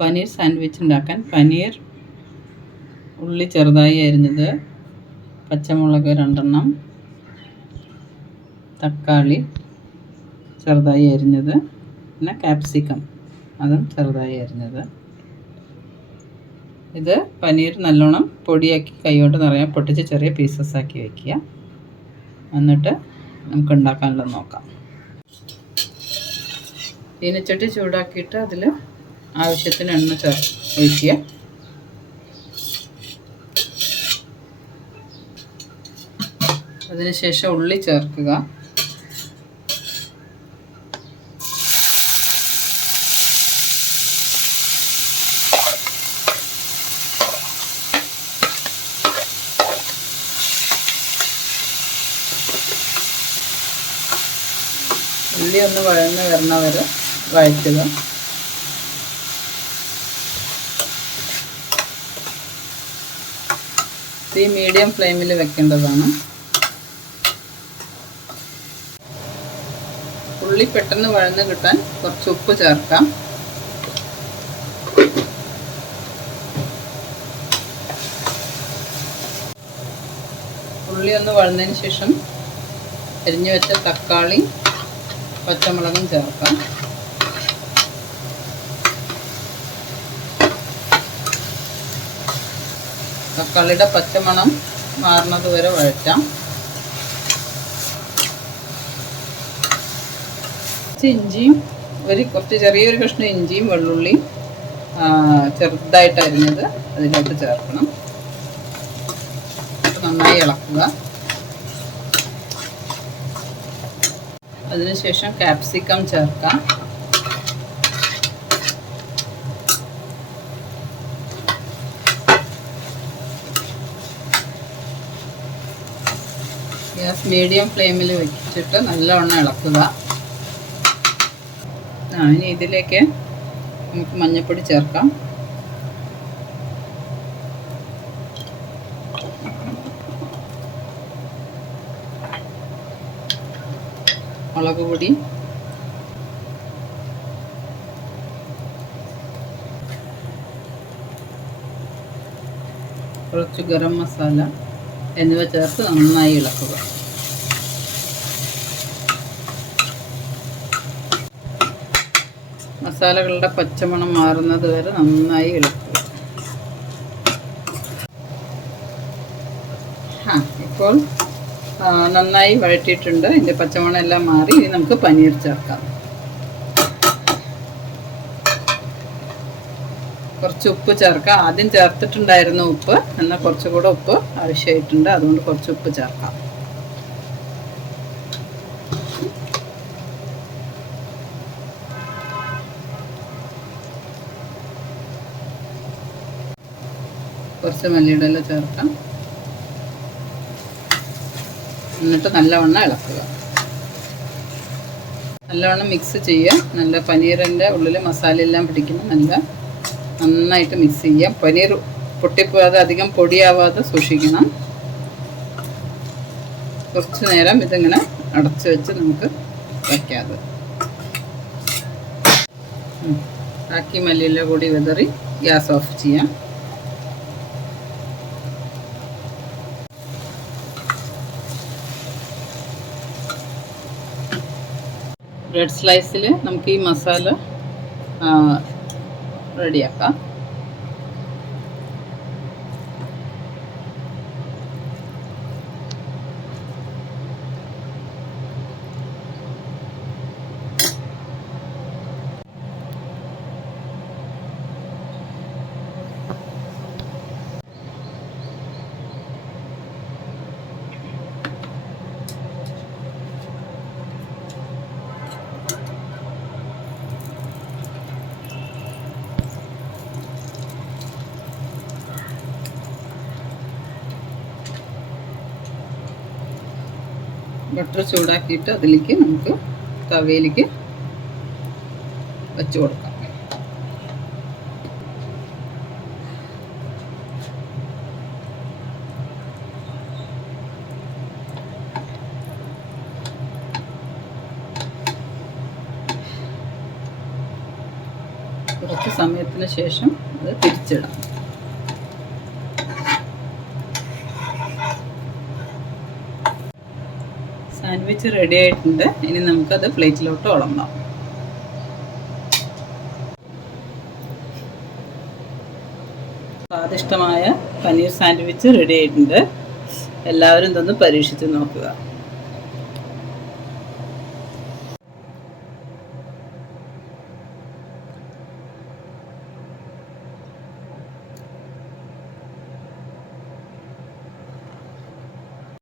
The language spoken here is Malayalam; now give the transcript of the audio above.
പനീർ സാൻഡ്വിച്ച് ഉണ്ടാക്കാൻ പനീർ, ഉള്ളി ചെറുതായി അരിഞ്ഞത്, പച്ചമുളക് 2 തക്കാളി ചെറുതായി അരിഞ്ഞത്, പിന്നെ ക്യാപ്സിക്കം അതും ചെറുതായി അരിഞ്ഞത്. ഇത് പനീർ നല്ലോണം പൊടിയാക്കി കൈകൊണ്ട് നിറയെ പൊട്ടിച്ച് ചെറിയ പീസസ് ആക്കി വയ്ക്കുക. എന്നിട്ട് നമുക്ക് ഉണ്ടാക്കാനുള്ളത് നോക്കാം. ചീനച്ചട്ടി ചൂടാക്കിയിട്ട് അതിൽ ആവശ്യത്തിന് എണ്ണ ഒഴിക്കുക. അതിനുശേഷം ഉള്ളി ചേർക്കുക. ഉള്ളി ഒന്ന് വഴന്ന് വരണ വരെ വഴറ്റുക. തീ മീഡിയം ഫ്ലെയിമിൽ വെക്കേണ്ടതാണ്. ഉള്ളി പെട്ടെന്ന് വഴന്ന് കിട്ടാൻ കുറച്ച് ഉപ്പ് ചേർക്കാം. ഉള്ളി ഒന്ന് വഴന്നതിന് ശേഷം അരിഞ്ഞു വെച്ച തക്കാളി, പച്ചമുളകും ചേർക്കാം. തക്കാളിയുടെ പച്ചമണം മാറുന്നത് വരെ വഴറ്റാം. ഇഞ്ചിയും കുറച്ച് ചെറിയൊരു കഷ്ണം ഇഞ്ചിയും വെള്ളുള്ളിയും ചെറുതായിട്ട് അരിഞ്ഞത് അതിലോട്ട് ചേർക്കണം. നന്നായി ഇളക്കുക. അതിനുശേഷം ക്യാപ്സിക്കം ചേർക്കാം. ഗ്യാസ് മീഡിയം ഫ്ലെയിമിൽ വെച്ചിട്ട് നല്ലവണ്ണം ഇളക്കുക. ഇനി ഇതിലേക്ക് നമുക്ക് മഞ്ഞൾപ്പൊടി ചേർക്കാം. മുളക് പൊടി, കുറച്ച് ഗരം മസാല എന്നിവ ചേർത്ത് നന്നായി ഇളക്കുക. മസാലകളുടെ പച്ചമണം മാറുന്നത് വരെ നന്നായി ഇളക്കുക. ഇപ്പോൾ നന്നായി വഴറ്റിയിട്ടുണ്ട്. ഇതിൻ്റെ പച്ചമണം എല്ലാം മാറി. ഇനി നമുക്ക് പനീർ ചേർക്കാം. കുറച്ച് ഉപ്പ് ചേർക്കാം. ആദ്യം ചേർത്തിട്ടുണ്ടായിരുന്നു ഉപ്പ്, എന്നാൽ കുറച്ചുകൂടെ ഉപ്പ് ആവശ്യമായിട്ടുണ്ട്. അതുകൊണ്ട് കുറച്ച് ഉപ്പ് ചേർക്കാം. കുറച്ച് മല്ലിയുടെ ഇല ചേർക്കാം. എന്നിട്ട് നല്ലവണ്ണം ഇളക്കുക. നല്ലവണ്ണം മിക്സ് ചെയ്യുക. നല്ല പനീറിൻ്റെ ഉള്ളിൽ മസാല എല്ലാം പിടിക്കുന്ന നന്നായിട്ട് മിക്സ് ചെയ്യാം. പനീർ പൊട്ടിപ്പോകാതെ അധികം പൊടിയാവാതെ സൂക്ഷിക്കണം. കുറച്ച് നേരം ഇതിങ്ങനെ അടച്ചു വെച്ച് നമുക്ക് വയ്ക്കാതെ ബാക്കി മല്ലിയില കൂടി വിതറി ഗ്യാസ് ഓഫ് ചെയ്യാം. ബ്രെഡ് സ്ലൈസിൽ നമുക്ക് ഈ മസാല റെഡിയാക്കാം. ബട്ടർ ചൂടാക്കിയിട്ട് അതിലേക്ക് നമുക്ക് തവയിലേക്ക് വെച്ച് കൊടുക്കാം. കുറച്ച് സമയത്തിന് ശേഷം അത് തിരിച്ചിടാം. സാൻഡ്വിച്ച് റെഡി ആയിട്ടുണ്ട്. ഇനി നമുക്കത് പ്ലേറ്റിലോട്ട് വിളമ്പാം. സ്വാദിഷ്ടമായ പനീർ സാൻഡ്വിച്ച് റെഡി ആയിട്ടുണ്ട്. എല്ലാവരും ഇതൊന്ന് പരീക്ഷിച്ച് നോക്കുക.